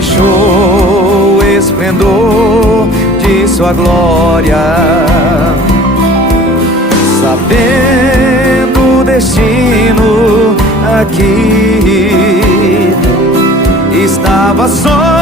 deixou o esplendor de sua glória, sabendo o destino aqui. Estava só